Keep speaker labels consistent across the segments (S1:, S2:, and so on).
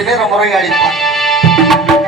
S1: வெகு நேரம் முறையாடிப்பார்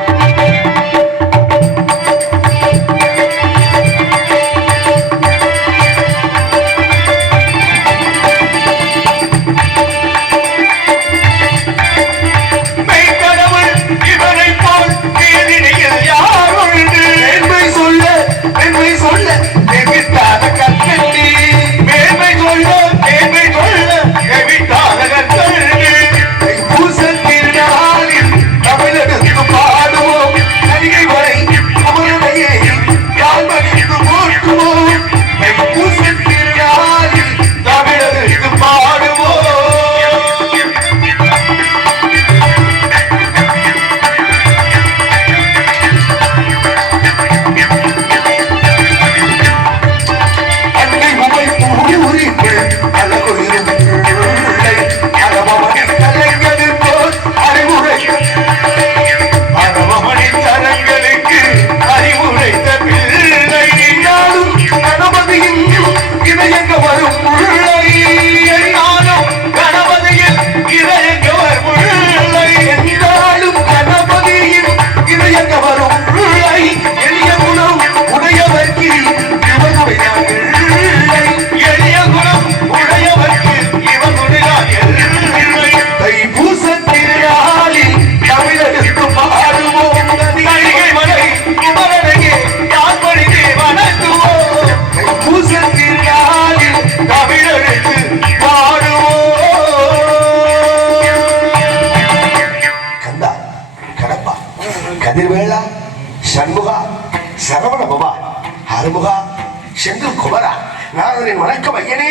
S1: நாரதரின் வணக்கம் ஐயனே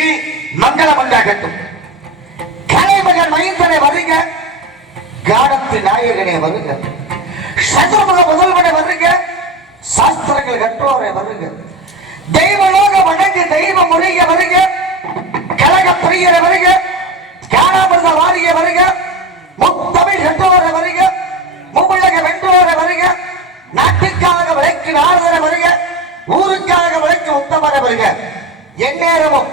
S1: மங்களம் உண்டாகட்டும் கலைமகன் மைந்தனை வருங்க கானத்து நாயகனை வருங்க சதுர்முக முதல்வனை வருங்க சாஸ்திரங்கள் கற்றோரை வருங்க தெய்வலோக வணங்கு தெய்வ முறைய வருங்க கழக பிரியரை வருங்க காணாமிருத வாரிய வருங்க முத்தமிழ் கற்றோரை வருங்க மும்முலக வென்றோரை வருங்க நாட்டுக்காக விளைக்கு நாரதரை வருங்க ஊருக்காக விளைக்கு உத்தமரை வருங்க எந்நேரமும்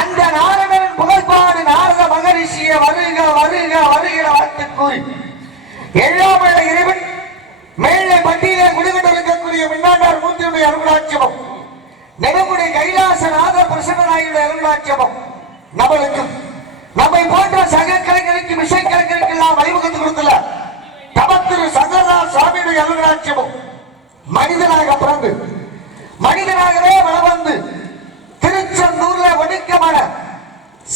S1: அந்த நாரதன் புகழ்பாடு நாரத மகரிஷிய வருக வருக வருகிற வாழ்த்து கூறி எல்லாம் இறைவன் மேலே பட்டியலே குடிகொண்டு இருக்கக்கூடிய மின்னாண்டார் மூர்த்தியுடைய அருளாட்சியமும் நெடுமுடி கைலாசநாத பிரசன்னராயுடைய அருளாட்சியமும் நம்மளுக்கும் நம்மை போன்ற சக கலைஞருக்கு விஷய கலைஞருக்கு எல்லாம் வழிவகுத்து கொடுத்துள்ள தமத்திரு சங்கரதாஸ் சுவாமியுடைய அருளாட்சியமும் மனிதனாக பிறந்து மனிதனாகவே வளர்ந்து ஊர்ல ஒடுக்கமான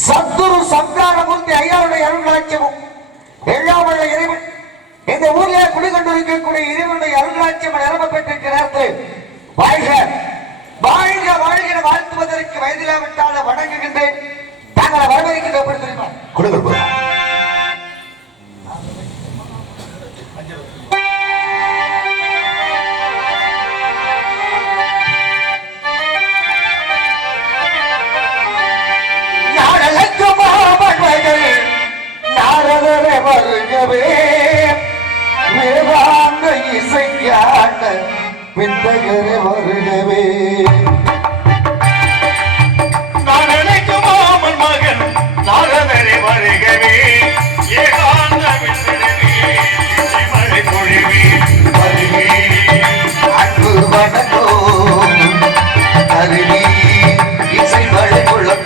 S1: சத்துரு சந்தானமூர்த்தி ஐயாவுடைய அருள் அருள்காட்சியமும் எல்லாம் இறைவன் இந்த ஊர்ல குடிகொண்டு இருக்கக்கூடிய இறைவனுடைய அருள்காட்சியம் நிரம்ப பெற்றிருக்கிறார்கள் நேரத்தில் வாழ்க வாழ்க வாழ்கிற வாழ்த்துவதற்கு வயதிலாவிட்டால் வணங்குகின்றேன். தாங்களை வரவேற்கின்ற எப்படி தெரியுமா? கொடுங்கள். வித்தகரை வருகவே
S2: நான் நினைக்கும் மாமன் மகன் நாரதரை வருகவே ஏகாந்த விருதவே மழை பொழிவே வருவே.
S1: அன்பு வணக்கோ அருவி இசை மழை முழக்கோ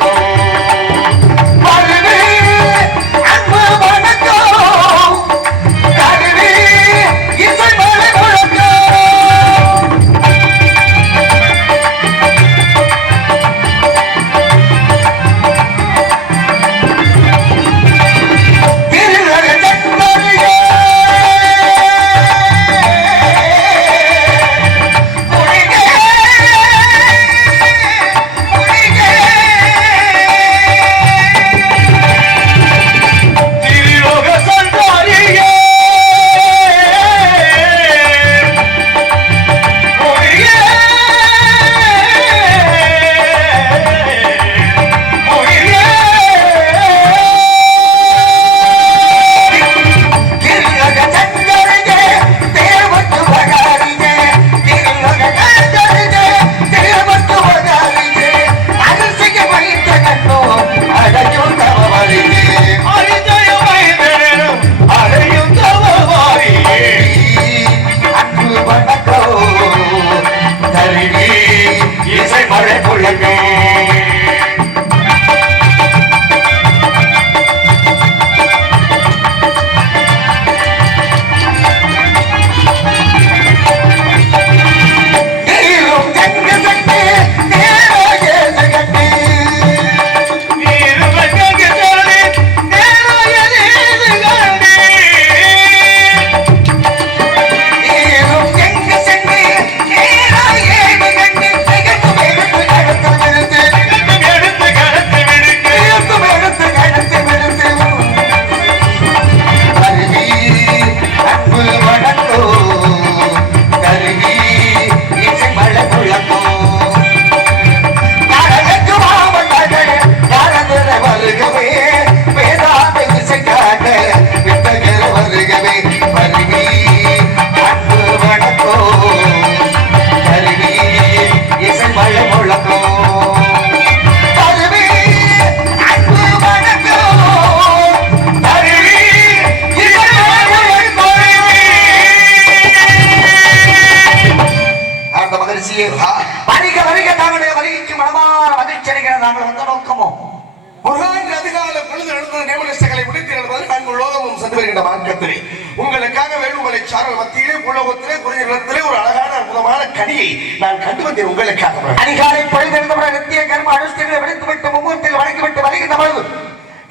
S1: வருகின்ற பொழுது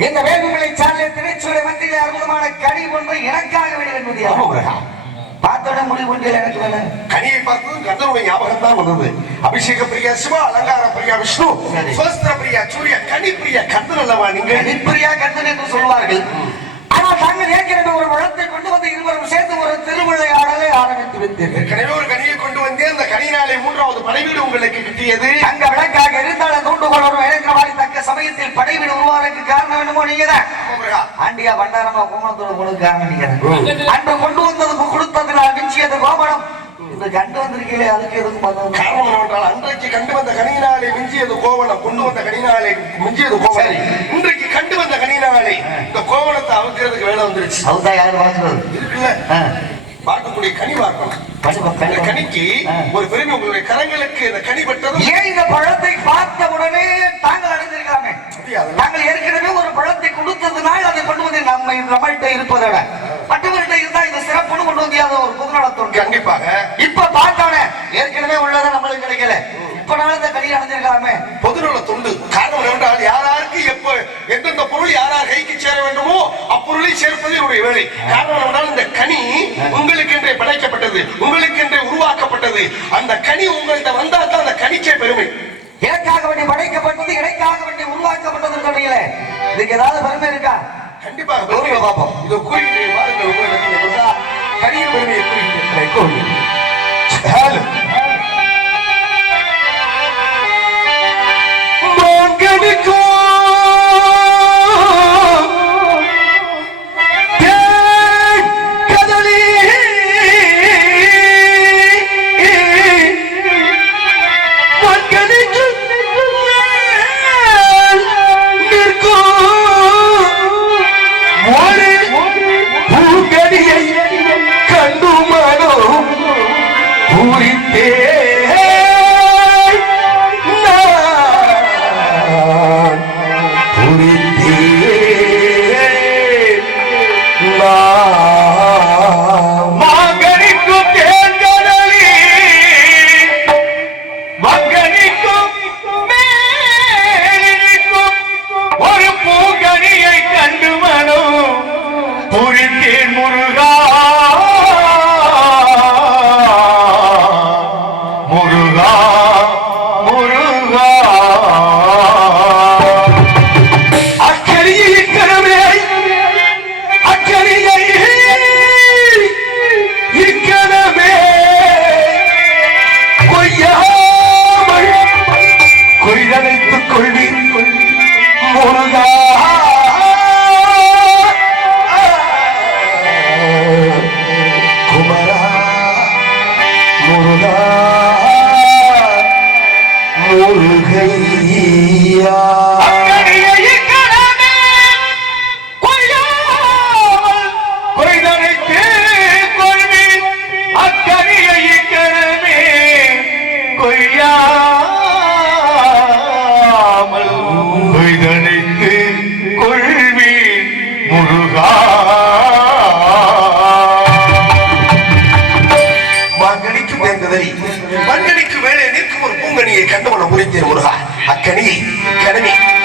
S1: இந்த வேள்விகளை சார்ந்த திரைச்சூழல் மத்தியிலே அற்புதமான கனி ஒன்று எனக்காக வேண்டும் என்பது. பார்த்தோட முடிவு கொண்டு எனக்கு வேணும்
S3: கனியை பார்த்ததும் கந்தனுடைய ஞாபகம் தான் வந்தது. அபிஷேக பிரியா சிவா அலங்கார பிரியா விஷ்ணு. சுவஸ்திர பிரியா சூரிய கனி பிரியா கந்தன் அல்லவா நீங்கள்?
S1: கணிப்பிரியா கந்தன் என்று சொல்வார்கள். ஆனால் தாங்கள் ஏற்கனவே ஒரு வளத்தை கொண்டு வந்து இருவரும் சேர்ந்து ஒரு திருவிளையாடலை ஆரம்பித்து வைத்தீர்கள்
S3: ஏற்கனவே ஒரு கனியை கொண்டு வந்தேன் அந்த கனியினாலே மூன்றாவது படைவீடு உங்களுக்கு கிட்டியது.
S1: அங்க விளக்காக இருந்தால் தூண்டுகோள் இருக்கிற மாதிரி தக்க சமயத்தில் படைவீடு உருவாவதற்கு காரணம் என்னமோ நீங்க தான். ஆண்டியா பண்டாரமா கோமணத்தோட கொடுக்க காரணம் நீங்க அன்று கொண்டு வந்தது கொடுத்தது நான் மிஞ்சியது கோமணம் இது கண்டு வந்திருக்கீங்களே அதுக்கு எதுக்கு பார்த்தோம்
S3: காரணம் என்னவென்றால் அன்றைக்கு கண்டு வந்த கனியினாலே மிஞ்சியது கோவணம் கொண்டு வந்த கனியினாலே மிஞ்சியது கோவணம்
S1: சரி.
S3: இன்றைக்கு கண்டு வந்த கனியினாலே இந்த கோவணத்தை அவுக்கிறதுக்கு வேலை வந்துருச்சு
S1: அதுதான் யாரு பார்க்கிறது
S3: இருக்குல்ல
S1: ஆ.
S3: பார்க்கக்கூடிய கனி பார்க்கணும்
S1: கண்டிப்பா,
S3: இந்த
S1: கண்டிப்பா.
S3: கனிக்கு
S1: ஆ.
S3: ஒரு பெருமை உங்களுடைய கரங்களுக்கு இந்த கனி பட்டதும்
S1: ஏன் இந்த பழத்தை பார்த்த உடனே தாங்கள் அடைந்திருக்கலாமே
S3: முடியாது.
S1: நாங்கள் ஏற்கனவே ஒரு பழத்தை கொடுத்ததுனால் அதை கொண்டு வந்து நம்ம நம்மள்கிட்ட இருப்பதை விட மற்றவர்கிட்ட சிறப்புன்னு கொண்டு வந்தியாத ஒரு புதுநலத்தோடு
S3: கண்டிப்பாக.
S1: இப்ப பார்த்தோன்னே ஏற்கனவே உள்ளதை நம்மளுக்கு கிடைக்கல இப்ப நாள் இந்த கனி அடைஞ்சிருக்கலாமே.
S3: பொதுநல தொண்டு. காரணம் என்றால் யாராருக்கு எப்ப எந்தெந்த பொருள் யாரார் கைக்கு சேர வேண்டுமோ அப்பொருளை சேர்ப்பது என்னுடைய வேலை. காரணம் என்றால் இந்த கனி உங்களுக்கென்றே படைக்கப்பட்டது உங்களுக்கென்றே உருவாக்கப்பட்டது. அந்த கனி உங்கள்கிட்ட வந்தால் தான் அந்த கனிக்கே பெருமை.
S1: எனக்காக வேண்டி படைக்கப்பட்டது எனக்காக வேண்டி உருவாக்கப்பட்டது சொன்னீங்களே இதுக்கு ஏதாவது பெருமை இருக்கா?
S3: கண்டிப்பாக
S1: கூறுங்க பார்ப்போம்.
S3: இதோ குறிப்பிட்டு பாருங்கள் உங்களிடத்தில் இருந்தா கனியின் பெருமையை
S2: குறிப்பிட்டு கோவில்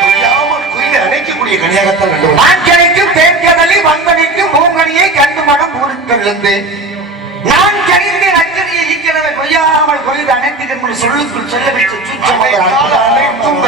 S2: கொய்யாமல் கொய்து அணைக்கக்கூடிய கனியாகத்தான்
S1: வந்தனிக்கும் கண்டு மனம் பூரித்தெழுந்து நான் கணிந்து நக்கனியை ஈக்கிறவை கொய்யாமல் கொய்து அனைத்து சொல்லுக்குள் சொல்ல.
S3: அனைத்தும்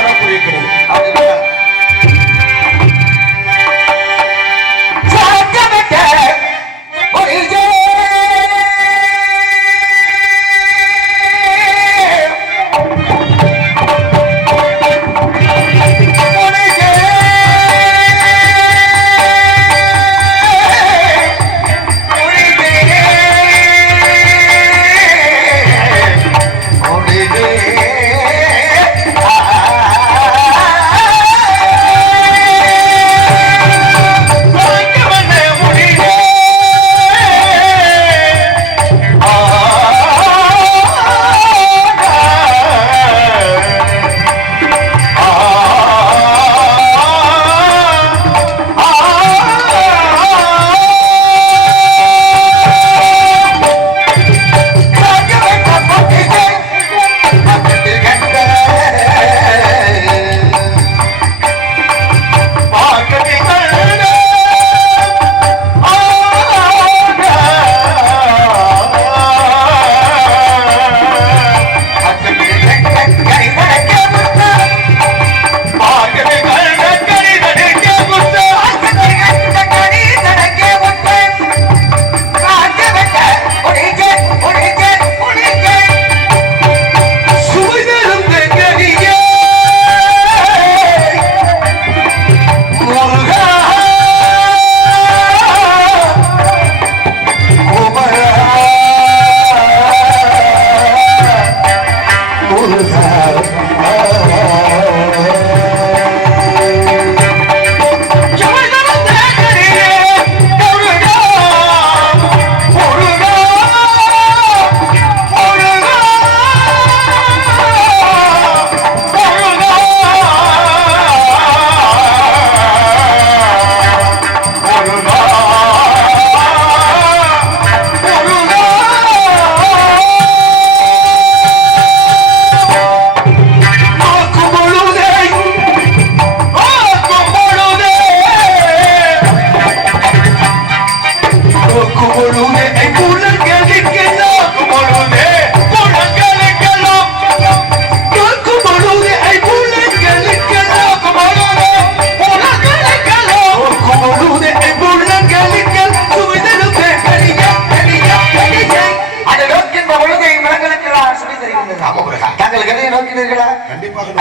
S3: நாங்கள் நோக்கினீர்களா?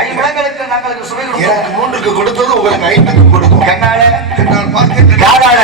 S1: ஐம்பங்களுக்கு நாங்களுக்கு சுவை மூன்றுக்கு கொடுத்தது உங்களுக்கு ஐந்துக்கு கொடுக்கும். என்னால காதால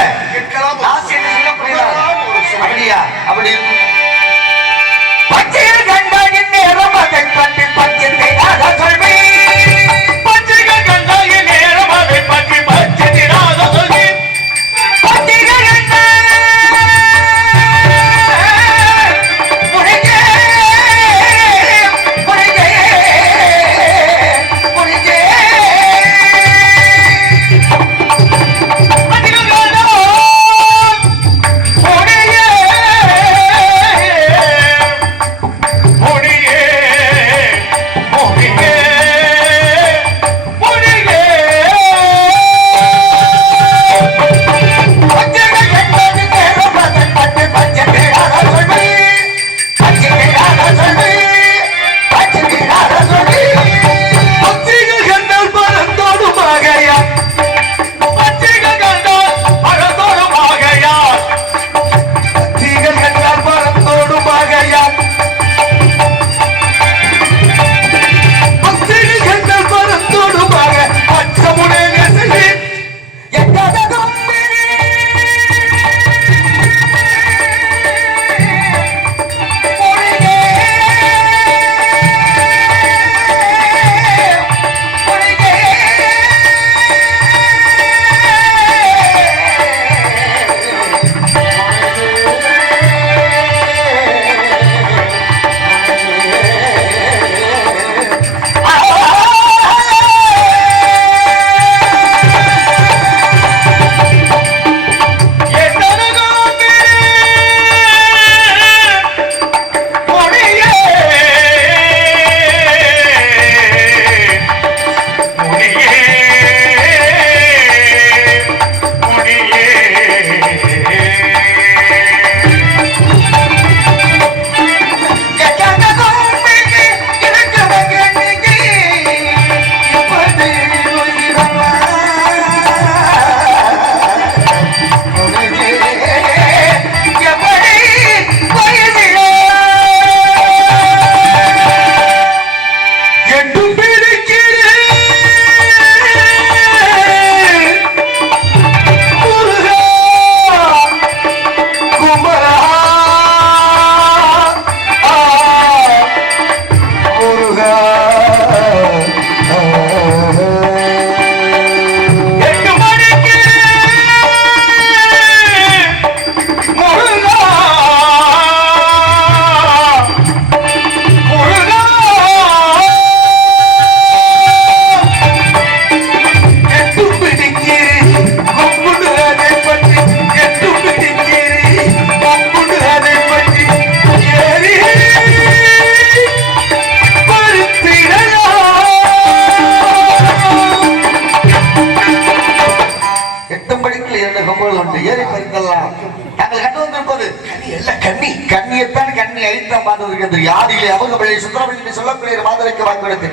S3: கண்ணி
S1: கண்ணியத்தான் கண்ணி அழித்தான் பார்த்ததற்கு யாரிலே அவங்க வழி சுந்தரவள்ளி சொல்லக்கூடிய மாதவிக்கு வாங்கெடுத்து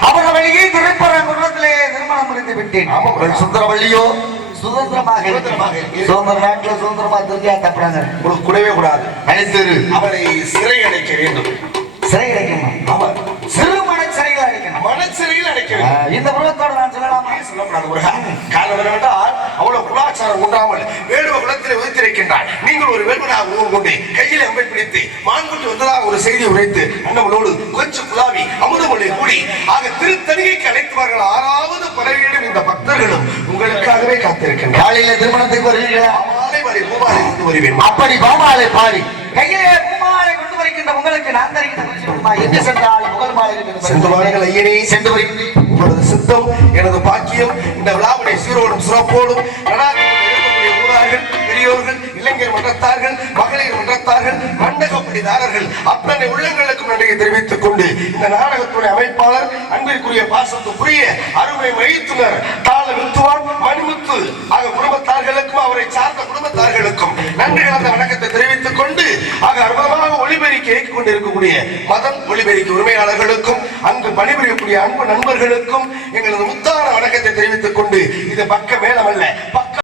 S1: அவங்க வழியே திருப்பரங்குன்றத்திலே திருமணம் முடித்து விட்டேன். அவர்கள் சுந்தரவள்ளியோ சுதந்திரமாக. சுதந்திர நாட்டுல சுதந்திரமா தெரிஞ்சா தப்புறாங்க.
S3: உங்களுக்கு கூடவே கூடாது.
S1: அழைத்தரு
S3: அவனை சிறை அடைக்க வேண்டும்.
S1: சிறை அடைக்கணும்? சிறுமண சிறையில் அடைக்கணும்
S3: மனச்சிறையில் அடைக்க வேண்டும்
S1: ஆஹ், இந்த புறத்தோட நான் சொல்லலாமா?
S3: சொல்லக்கூடாது. முருகா காரணம் என்னவென்றால் அவ்வளவு குலாச்சாரம் உண்டாமல் வேடுவ குலத்திலே உதித்திருக்கின்றான். நீங்கள் ஒரு வேடுவனாக உருவம் கொண்டு கையில் அம்பை பிடித்து மான்குட்டி வந்ததாக ஒரு செய்தி உரைத்து அண்ணவளோடு கொஞ்சம் குலாவி அமுதமொழி கூடி ஆக திருத்தணிகைக்கு அழைத்தவர்கள் ஆறாவது பறவையிடும் இந்த பக்தர்களும் உங்களுக்காகவே காத்திருக்கின்றார்
S1: காலையில திருமணத்துக்கு வருவீங்களா
S3: மாலை வரை பூமாலை கொண்டு வருவேன்.
S1: அப்படி பாமாலை பாடி. கையிலே பூமாலை கொண்டு உங்களுக்கு நான் தருகின்ற பரிசு கொடுமா? எங்கு சென்றால் புகழ் மாலை
S3: சென்று வாருங்கள் ஐயனே.
S1: சென்று வருகின்றேன்
S3: உங்களது சித்தம் எனது பாக்கியம் இந்த விழாவுடைய சீரோடும் சிறப்போடும் பெரியோர்கள் இளைஞர் மன்றத்தார்கள் மகளிர் மன்றத்தார்கள் மண்டகப்படிதாரர்கள் அத்தனை உள்ளங்களுக்கும் நன்றியை தெரிவித்துக் கொண்டு இந்த நாடகத்துடைய அமைப்பாளர் அன்பிற்குரிய பாசத்துக்குரிய அருமை மைத்துனர் தாள வித்துவான் மணிமுத்து ஆக குடும்பத்தார்களுக்கும் அவரை சார்ந்த குடும்பத்தார்களுக்கும் நன்றி கலந்த வணக்கத்தை தெரிவித்துக் கொண்டு ஆக அற்புதமாக ஒளிபெருக்கி இயக்கிக் கொண்டிருக்கக்கூடிய மதம் ஒளிபெருக்கி உரிமையாளர்களுக்கும் அங்கு பணிபுரியக்கூடிய அன்பு நண்பர்களுக்கும் எங்களது முத்தான வணக்கத்தை தெரிவித்துக் கொண்டு இது பக்க மேலமல்ல பக்க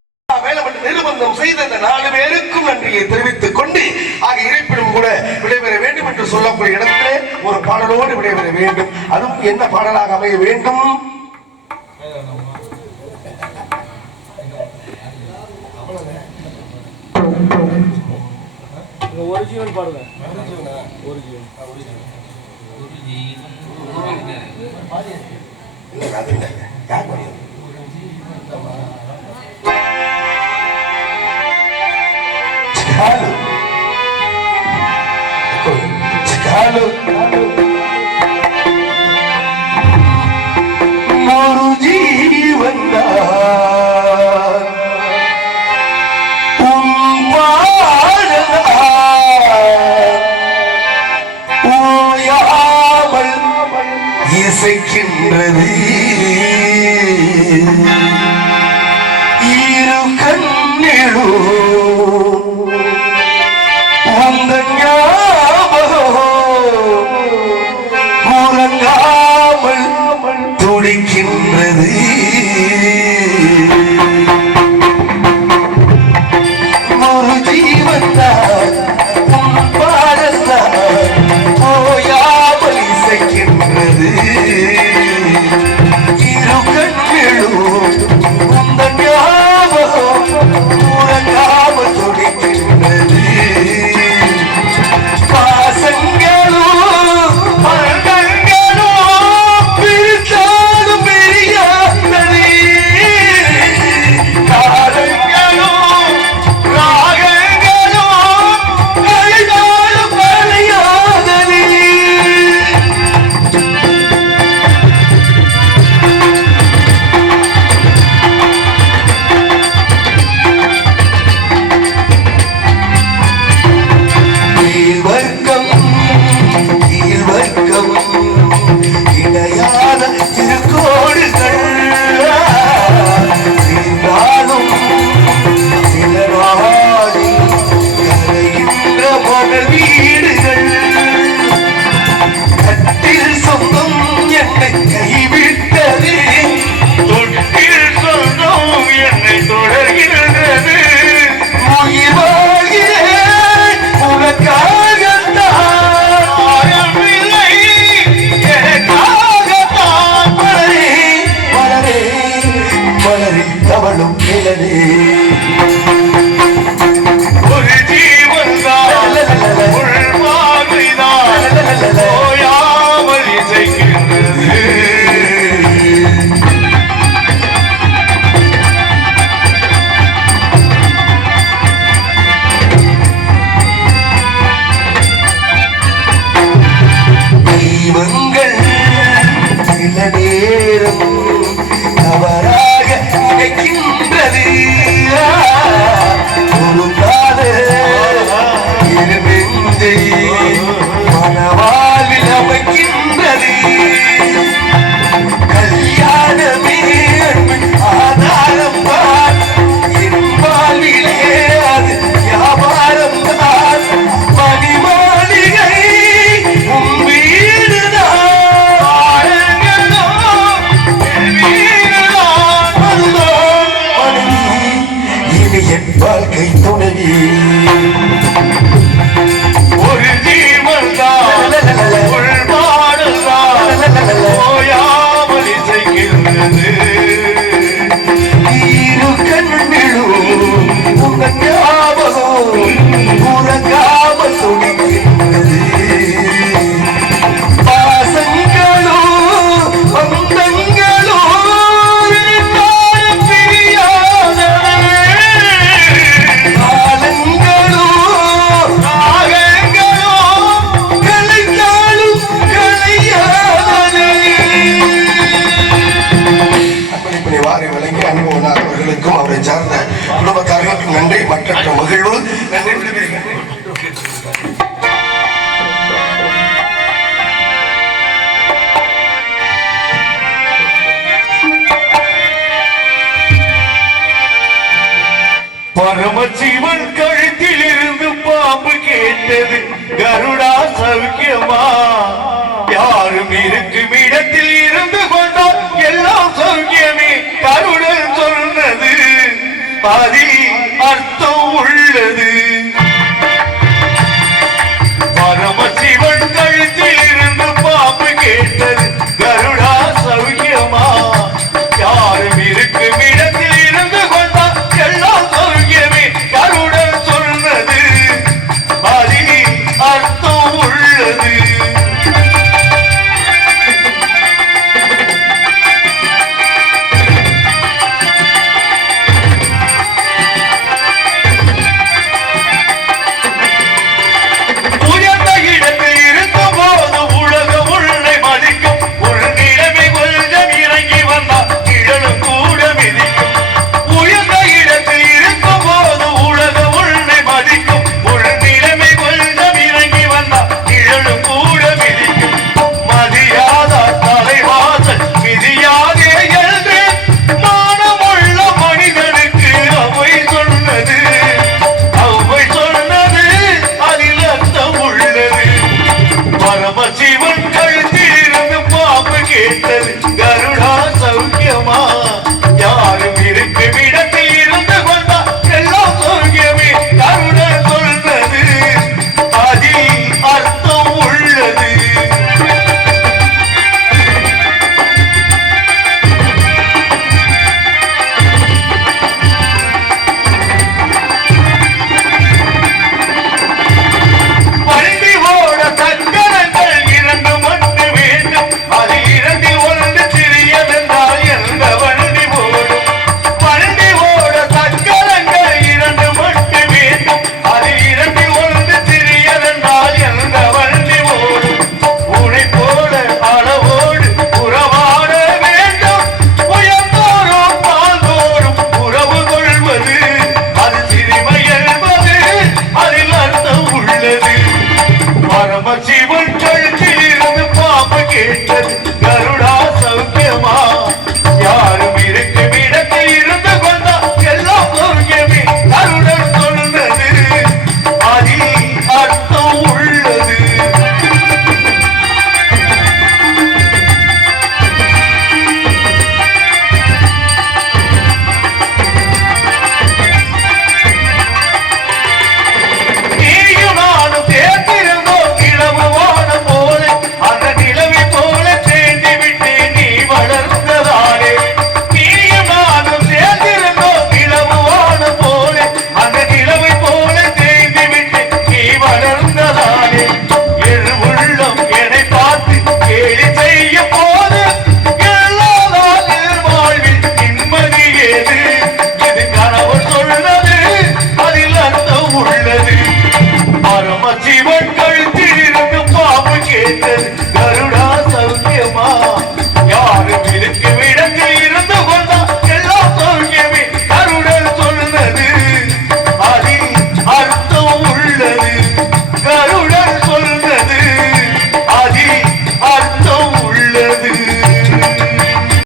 S3: நிர்பந்தம் செய்த இந்த நாலு பேருக்கும் நன்றியை தெரிவித்துக் கொண்டு ஆக இறைப்பினும் கூட விடைபெற வேண்டும் என்று சொல்லக்கூடிய இடத்திலே ஒரு பாடலோடு விடைபெற வேண்டும் அதுவும் என்ன பாடலாக அமைய வேண்டும்
S4: ஒரிஜினல் பாடுங்க
S3: இல்லை. யார் பாடியது?
S2: trabalho.